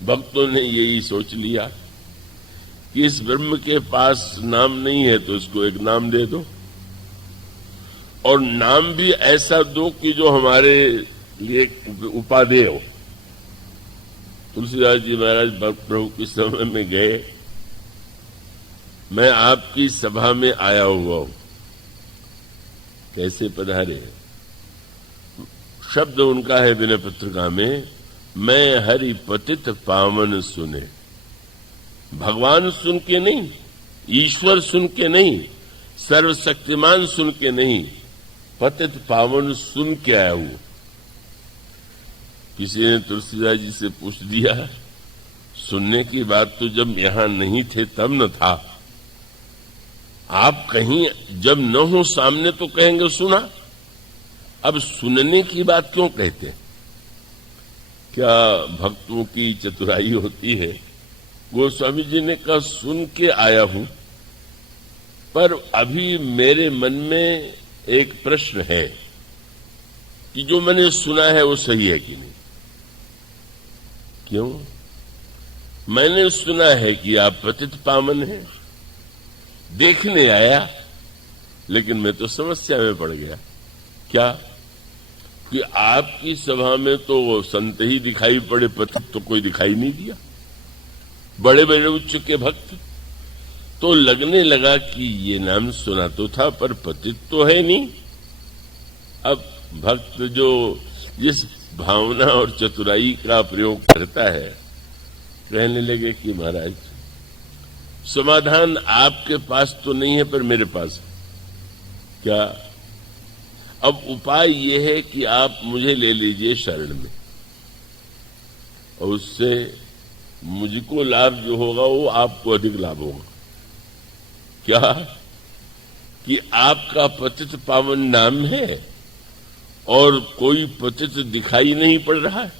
भक्तों ने यही सोच लिया कि इस ब्रह्म के पास नाम नहीं है तो इसको एक नाम दे दो, और नाम भी ऐसा दो कि जो हमारे लिए उपादेय हो। तुलसीदास जी महाराज प्रभु के समय में गए, मैं आपकी सभा में आया हुआ हूं, कैसे पधारे? शब्द उनका है विनय पत्रिका में, मैं हरि पतित पावन सुने। भगवान सुन के नहीं, ईश्वर सुन के नहीं, सर्वशक्तिमान सुन के नहीं, पतित पावन सुन के आया हूं। किसी ने तुलसीदास जी से पूछ दिया, सुनने की बात तो जब यहां नहीं थे तब न था, आप कहीं जब न हो सामने तो कहेंगे सुना, अब सुनने की बात क्यों कहते हैं? क्या भक्तों की चतुराई होती है? गोस्वामी जी ने कहा सुन के आया हूं, पर अभी मेरे मन में एक प्रश्न है कि जो मैंने सुना है वो सही है कि नहीं। क्यों? मैंने सुना है कि आप पतित पावन हैं, देखने आया, लेकिन मैं तो समस्या में पड़ गया। क्या कि आपकी सभा में तो वो संत ही दिखाई पड़े, पतित तो कोई दिखाई नहीं दिया। बड़े बड़े उच्च के भक्त तो लगने लगा कि ये नाम सुना तो था पर पतित तो है नहीं। अब भक्त जो जिस भावना और चतुराई का प्रयोग करता है, कहने लगे कि महाराज समाधान आपके पास तो नहीं है पर मेरे पास है। क्या? अब उपाय यह है कि आप मुझे ले लीजिए शरण में, और उससे मुझको लाभ जो होगा वो आपको अधिक लाभ होगा। क्या? कि आपका पतित पावन नाम है और कोई पतित दिखाई नहीं पड़ रहा है,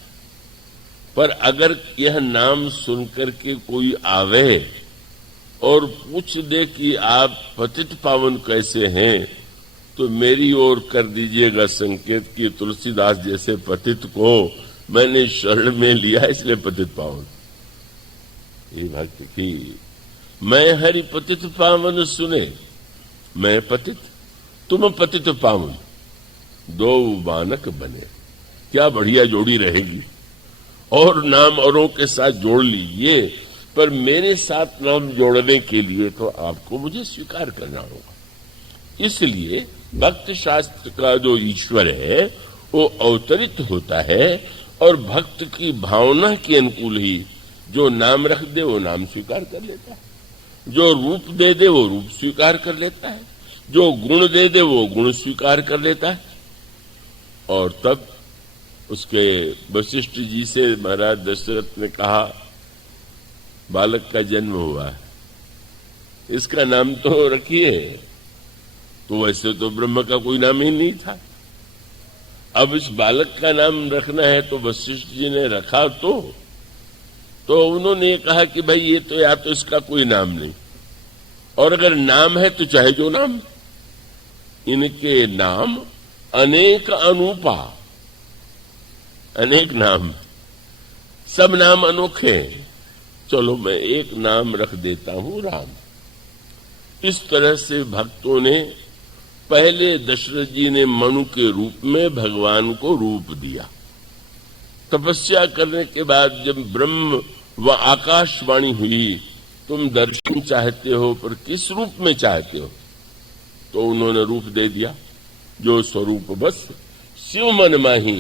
पर अगर यह नाम सुनकर के कोई आवे और पूछ दे कि आप पतित पावन कैसे हैं, तो मेरी ओर कर दीजिएगा संकेत कि तुलसीदास जैसे पतित को मैंने शरण में लिया इसलिए पतित पावन। ये भक्त की मैं हरि पतित पावन सुने, मैं पतित तुम पतित पावन, दो बानक बने। क्या बढ़िया जोड़ी रहेगी। और नाम औरों के साथ जोड़ लीजिए, पर मेरे साथ नाम जोड़ने के लिए तो आपको मुझे स्वीकार करना होगा। इसलिए भक्त शास्त्र का जो ईश्वर है वो अवतरित होता है, और भक्त की भावना के अनुकूल ही जो नाम रख दे वो नाम स्वीकार कर लेता है, जो रूप दे दे वो रूप स्वीकार कर लेता है, जो गुण दे दे वो गुण स्वीकार कर लेता है। और तब उसके वशिष्ठ जी से महाराज दशरथ ने कहा, बालक का जन्म हुआ है, इसका नाम तो रखिए। तो वैसे तो ब्रह्म का कोई नाम ही नहीं था, अब इस बालक का नाम रखना है, तो वशिष्ठ जी ने रखा। तो उन्होंने ये कहा कि भाई ये तो या तो इसका कोई नाम नहीं, और अगर नाम है तो चाहे जो नाम, इनके नाम अनेक अनूपा, अनेक नाम, सब नाम अनोखे, चलो मैं एक नाम रख देता हूं राम। इस तरह से भक्तों ने, पहले दशरथ जी ने मनु के रूप में भगवान को रूप दिया। तपस्या करने के बाद जब ब्रह्म व आकाशवाणी हुई, तुम दर्शन चाहते हो पर किस रूप में चाहते हो, तो उन्होंने रूप दे दिया, जो स्वरूप बस शिव मन माही,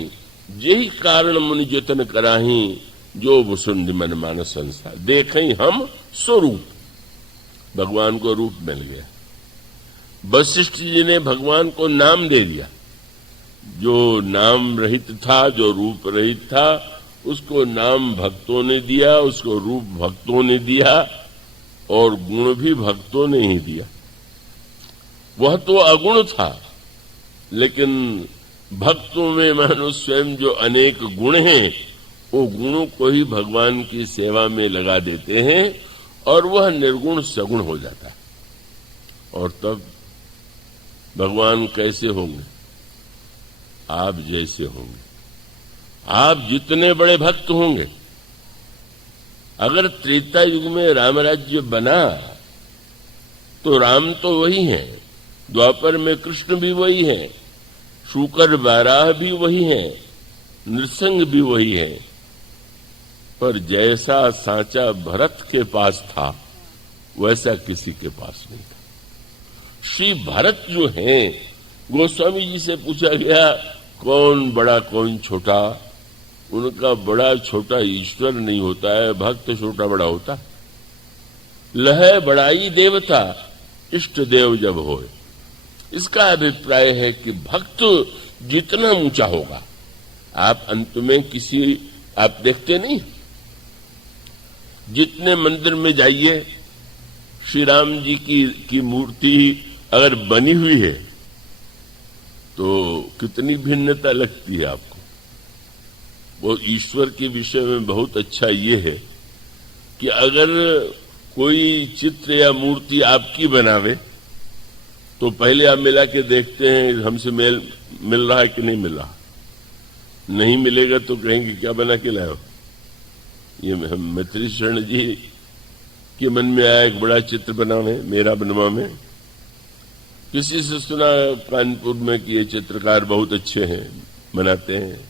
यही कारण मुनि जतन कराही, जो वसुंध मन मानस संसार, देखें हम स्वरूप। भगवान को रूप मिल गया। वशिष्ठ जी ने भगवान को नाम दे दिया, जो नाम रहित था, जो रूप रहित था, उसको नाम भक्तों ने दिया, उसको रूप भक्तों ने दिया, और गुण भी भक्तों ने ही दिया। वह तो अगुण था, लेकिन भक्तों में मानो स्वयं जो अनेक गुण हैं, वो गुणों को ही भगवान की सेवा में लगा देते हैं, और वह निर्गुण सगुण हो जाता है। और तब भगवान कैसे होंगे? आप जैसे होंगे। आप जितने बड़े भक्त होंगे, अगर त्रेता युग में राम राज्य बना तो राम तो वही हैं, द्वापर में कृष्ण भी वही है, शूकर बाराह भी वही है, नृसिंह भी वही है, पर जैसा सांचा भरत के पास था वैसा किसी के पास नहीं था। श्री भरत जो हैं, गोस्वामी जी से पूछा गया कौन बड़ा कौन छोटा, उनका बड़ा छोटा ईश्वर नहीं होता है, भक्त छोटा बड़ा होता है। लहै बड़ाई देवता इष्ट देव जब होए, इसका अभिप्राय है कि भक्त जितना ऊंचा होगा, आप अंत में किसी, आप देखते नहीं, जितने मंदिर में जाइए श्री राम जी की मूर्ति अगर बनी हुई है तो कितनी भिन्नता लगती है आपको। वो ईश्वर के विषय में बहुत अच्छा ये है कि अगर कोई चित्र या मूर्ति आपकी बनावे तो पहले आप मिला के देखते हैं हमसे मिल रहा है कि नहीं मिल रहा। नहीं मिलेगा तो कहेंगे क्या बना के लाए हो। ये मैत्री शरण जी के मन में आया एक बड़ा चित्र बनावे, मेरा बनवा में। किसी से सुना कानपुर में कि ये चित्रकार बहुत अच्छे हैं, बनाते हैं।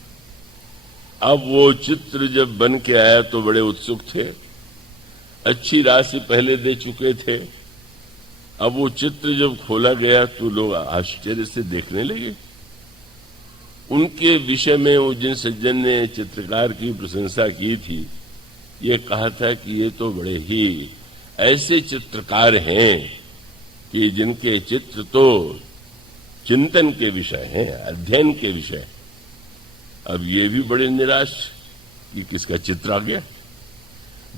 अब वो चित्र जब बन के आया तो बड़े उत्सुक थे, अच्छी राशि पहले दे चुके थे। अब वो चित्र जब खोला गया तो लोग आश्चर्य से देखने लगे। उनके विषय में वो जिन सज्जन ने चित्रकार की प्रशंसा की थी, ये कहा था कि ये तो बड़े ही ऐसे चित्रकार हैं कि जिनके चित्र तो चिंतन के विषय हैं, अध्ययन के विषय। अब ये भी बड़े निराश कि किसका चित्र आ गया।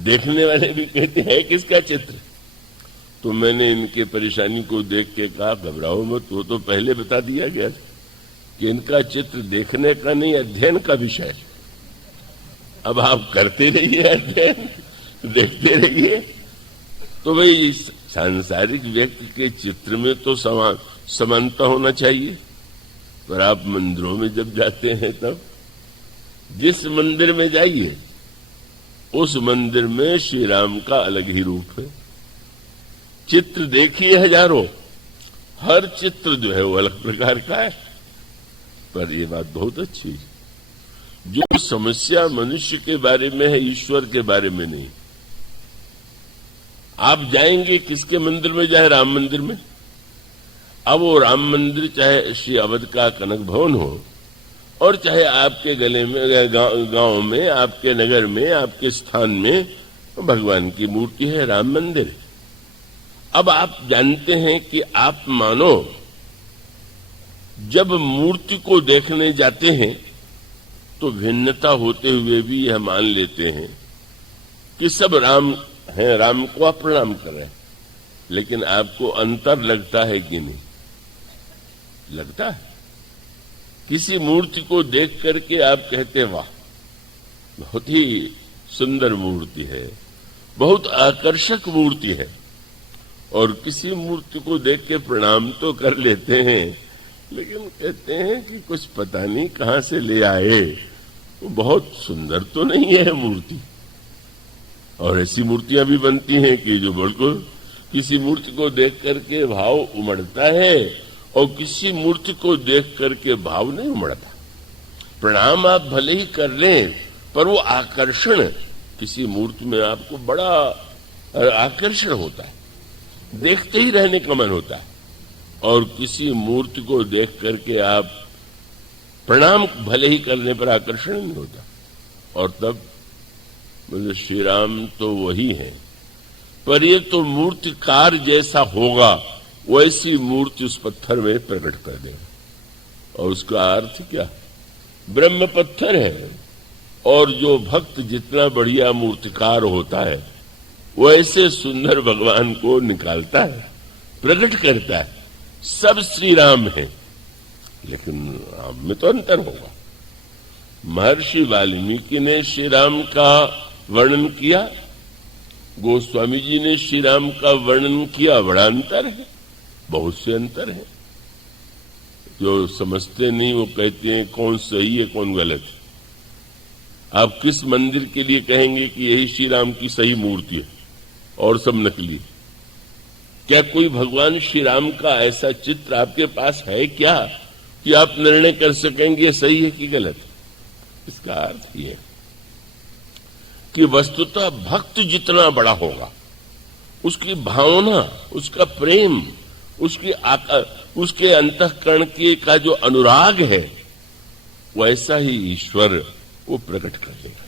देखने वाले भी कहते हैं किसका चित्र। तो मैंने इनके परेशानी को देख के कहा घबराओ मत, वो तो पहले बता दिया गया कि इनका चित्र देखने का नहीं अध्ययन का विषय। अब आप करते रहिए अध्ययन, देखते रहिए। तो भाई सांसारिक व्यक्ति के चित्र में तो समानता होना चाहिए, पर आप मंदिरों में जब जाते हैं तब जिस मंदिर में जाइए उस मंदिर में श्री राम का अलग ही रूप है। चित्र देखिए हजारों, हर चित्र जो है वो अलग प्रकार का है। पर ये बात बहुत अच्छी है, जो समस्या मनुष्य के बारे में है, ईश्वर के बारे में नहीं। आप जाएंगे किसके मंदिर में, जाए राम मंदिर में। अब वो राम मंदिर चाहे श्री अवध का कनक भवन हो और चाहे आपके गले में गांव में, आपके नगर में, आपके स्थान में भगवान की मूर्ति है, राम मंदिर है। अब आप जानते हैं कि आप मानो जब मूर्ति को देखने जाते हैं तो भिन्नता होते हुए भी यह मान लेते हैं कि सब राम हैं, राम को आप प्रणाम कर रहे हैं। लेकिन आपको अंतर लगता है कि नहीं? लगता है। किसी मूर्ति को देख करके आप कहते वाह बहुत ही सुंदर मूर्ति है, बहुत आकर्षक मूर्ति है, और किसी मूर्ति को देख के प्रणाम तो कर लेते हैं लेकिन कहते हैं कि कुछ पता नहीं कहां से ले आए, वो बहुत सुंदर तो नहीं है मूर्ति। और ऐसी मूर्तियां भी बनती हैं कि जो बिल्कुल किसी मूर्ति को देख करके भाव उमड़ता है और किसी मूर्ति को देख करके भाव नहीं उमड़ता। प्रणाम आप भले ही कर लें पर वो आकर्षण, किसी मूर्ति में आपको बड़ा आकर्षण होता है, देखते ही रहने का मन होता है। और किसी मूर्ति को देख करके आप प्रणाम भले ही करने पर आकर्षण नहीं होता। और तब बोले श्री राम तो वही है, पर ये तो मूर्तिकार जैसा होगा वैसी मूर्ति उस पत्थर में प्रकट कर देगा। और उसका अर्थ क्या? ब्रह्म पत्थर है, और जो भक्त जितना बढ़िया मूर्तिकार होता है वैसे सुंदर भगवान को निकालता है, प्रकट करता है। सब श्री राम है, लेकिन राम में तो अंतर होगा। महर्षि वाल्मीकि ने श्री राम का वर्णन किया, गोस्वामी जी ने श्री राम का वर्णन किया, बड़ा अंतर है, बहुत से अंतर है। जो समझते नहीं वो कहते हैं कौन सही है कौन गलत है। आप किस मंदिर के लिए कहेंगे कि यही श्री राम की सही मूर्ति है और सब नकली? क्या कोई भगवान श्री राम का ऐसा चित्र आपके पास है क्या कि आप निर्णय कर सकेंगे ये सही है कि गलत है? इसका अर्थ यह है कि वस्तुतः भक्त जितना बड़ा होगा, उसकी भावना, उसका प्रेम, उसके अंतःकरण का जो अनुराग है, वैसा ही ईश्वर वो प्रकट करेगा।